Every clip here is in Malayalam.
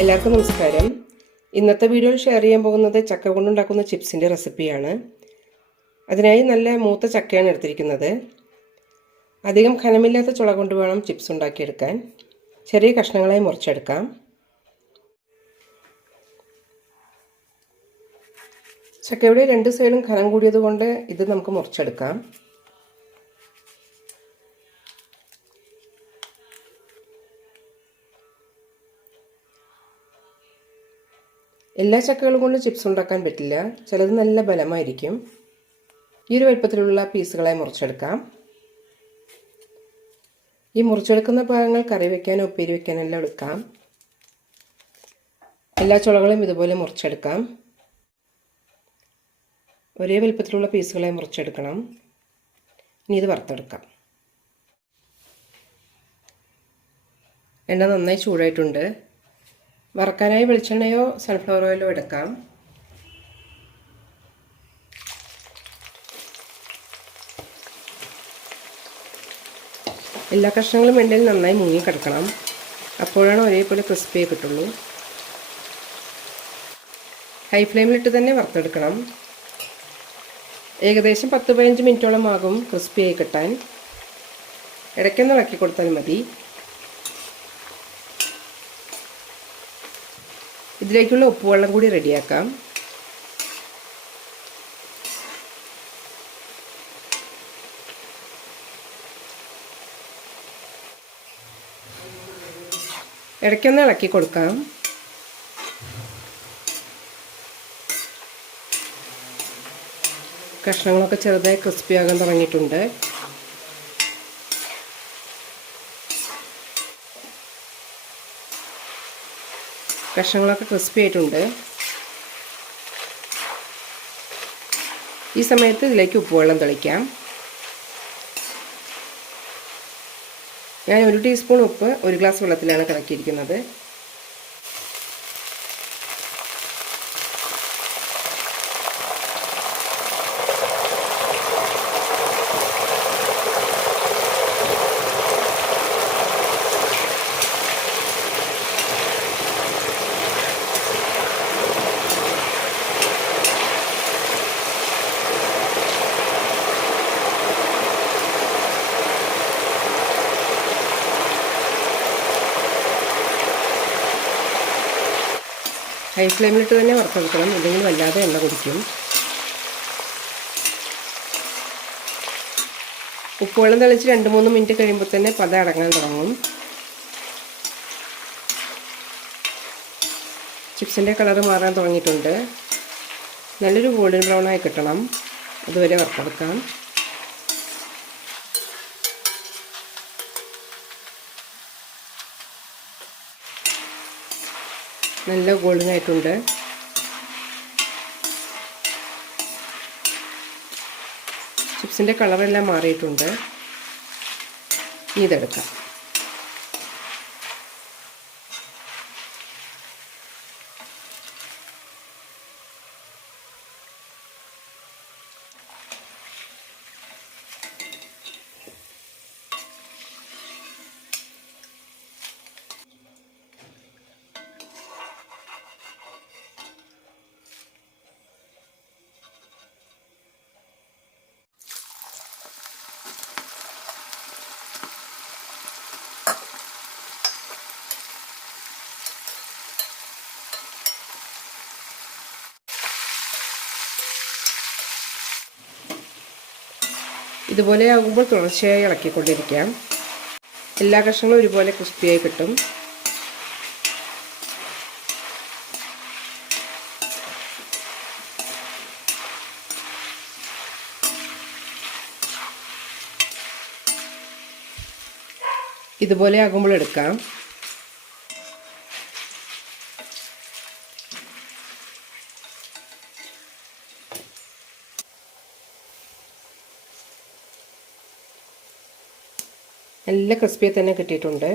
എല്ലാവർക്കും നമസ്കാരം. ഇന്നത്തെ വീഡിയോയിൽ ഷെയർ ചെയ്യാൻ പോകുന്നത് ചക്ക കൊണ്ടുണ്ടാക്കുന്ന ചിപ്സിന്റെ റെസിപ്പിയാണ് അതിനായി നല്ല മൂത്ത ചക്കയാണ് എടുത്തിരിക്കുന്നത്. അധികം ഖനമില്ലാത്ത ചുള കൊണ്ട് വേണം ചിപ്സ് ഉണ്ടാക്കിയെടുക്കാൻ. ചെറിയ കഷ്ണങ്ങളായി മുറിച്ചെടുക്കാം. ചക്കയുടെ രണ്ട് സൈഡും ഖനം കൂടിയതുകൊണ്ട് ഇത് നമുക്ക് മുറിച്ചെടുക്കാം. എല്ലാ ചക്കകളും കൊണ്ട് ചിപ്സ് ഉണ്ടാക്കാൻ പറ്റില്ല. ചിലത് നല്ല ബലമായിരിക്കും. ഈ ഒരു വലുപ്പത്തിലുള്ള പീസുകളായി മുറിച്ചെടുക്കാം. ഈ മുറിച്ചെടുക്കുന്ന ഭാഗങ്ങൾ കറി വയ്ക്കാനോ ഉപ്പേരി വയ്ക്കാനോ എല്ലാം എടുക്കാം. എല്ലാ ചുളകളും ഇതുപോലെ മുറിച്ചെടുക്കാം. ഒരേ വലുപ്പത്തിലുള്ള പീസുകളായി മുറിച്ചെടുക്കണം. ഇനി ഇത് വറുത്തെടുക്കാം. എണ്ണ നന്നായി ചൂടായിട്ടുണ്ട്. വറക്കാനായി വെളിച്ചെണ്ണയോ സൺഫ്ലവർ ഓയിലോ എടുക്കാം. എല്ലാ കഷ്ണങ്ങളും എണ്ണയിൽ നന്നായി മുങ്ങി കിടക്കണം. അപ്പോഴാണ് ഒരേപോലെ ക്രിസ്പിയായി കിട്ടുള്ളൂ. ഹൈ ഫ്ലെയിമിലിട്ട് തന്നെ വറുത്തെടുക്കണം. ഏകദേശം പത്ത് പതിനഞ്ച് മിനിറ്റോളം ആകും ക്രിസ്പിയായി കിട്ടാൻ. ഇടയ്ക്കൊന്ന് ഇളക്കി കൊടുത്താൽ മതി. ഇതിലേക്കുള്ള ഉപ്പുവെള്ളം കൂടി റെഡിയാക്കാം. ഇടയ്ക്കൊന്ന് ഇളക്കി കൊടുക്കാം. കഷ്ണങ്ങളൊക്കെ ചെറുതായി ക്രിസ്പി ആകാൻ തുടങ്ങിയിട്ടുണ്ട്. കഷ്ണങ്ങളൊക്കെ ക്രിസ്പി ആയിട്ടുണ്ട്. ഈ സമയത്ത് ഇതിലേക്ക് ഉപ്പുവെള്ളം തളിക്കാം. ഞാൻ ഒരു ടീസ്പൂൺ ഉപ്പ് ഒരു ഗ്ലാസ് വെള്ളത്തിലാണ് കലക്കിയിരിക്കുന്നത്. ഹൈ ഫ്ലെയിമിലിട്ട് തന്നെ വറുത്തെടുക്കണം ഇല്ലെങ്കിൽ വല്ലാതെ എണ്ണ കുടിക്കും. ഉപ്പുവെള്ളം തെളിച്ച് രണ്ട് മൂന്ന് മിനിറ്റ് കഴിയുമ്പോൾ തന്നെ പത അടങ്ങാൻ തുടങ്ങും. ചിപ്സിന്റെ കളർ മാറാൻ തുടങ്ങിയിട്ടുണ്ട്. നല്ലൊരു ഗോൾഡൻ ബ്രൗൺ ആയി കിട്ടണം. അതുവരെ വറുത്തെടുക്കാം. നല്ല ഗോൾഡൻ ആയിട്ടുണ്ട് ചിപ്സിന്റെ കളറെല്ലാം മാറിയിട്ടുണ്ട്. ഇതെടുക്കാം. ഇതുപോലെ ആകുമ്പോൾ തുടർച്ചയായി ഇളക്കിക്കൊണ്ടിരിക്കാം. എല്ലാ കഷ്ണങ്ങളും ഒരുപോലെ ക്രിസ്പിയായി കിട്ടും. ഇതുപോലെ ആകുമ്പോൾ എടുക്കാം. നല്ല ക്രിസ്പിയായി തന്നെ കിട്ടിയിട്ടുണ്ട്.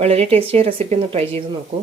വളരെ ടേസ്റ്റിയായ റെസിപ്പി ഒന്ന് ട്രൈ ചെയ്ത് നോക്കൂ.